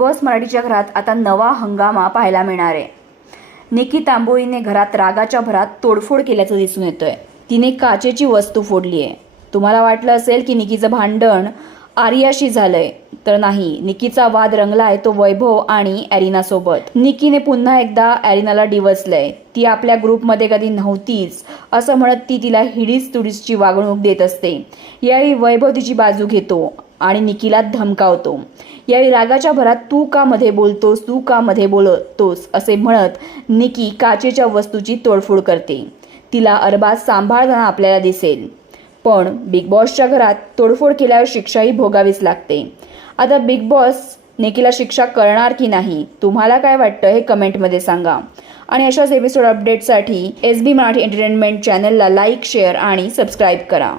Boss मराठीच्या घरात आता नवा हंगामा पाहायला मिळणार आहे. निकी तांबोळीने घरात रागाच्या भरात तोडफोड केल्याचं दिसून येतोय. तिने काचेची वस्तू फोडली आहे. तुम्हाला वाटलं असेल की निकीचं भांडण आर्याशी झालंय तर नाही. निकीचा वाद रंगलाय तो वैभव आणि ॲरिनासोबत निकीने पुन्हा एकदा ॲरिनाला डिवचलंय. ती आपल्या ग्रुपमध्ये कधी नव्हतीच असं म्हणत ती तिला हिडीस तुडीसची वागणूक देत असते. यावेळी वैभव तिची बाजू घेतो. आणि निकीला धमकावतो. यावेळी रागाच्या भरात तू का मध्ये बोलतोस तू का मध्ये बोलतोस असे म्हणत निकी काचेच्या वस्तूची तोडफोड करते. तिला अरबाज सांभाळताना आपल्याला दिसेल. पण बिग बॉसच्या घरात तोडफोड केल्यावर शिक्षाही भोगावीच लागते. आता बिग बॉस निकीला शिक्षा करणार की नाही तुम्हाला काय वाटतं हे कमेंटमध्ये सांगा. आणि अशाच एपिसोड अपडेटसाठी एस बी मराठी एंटरटेनमेंट चॅनलला लाईक शेअर आणि सबस्क्राईब करा.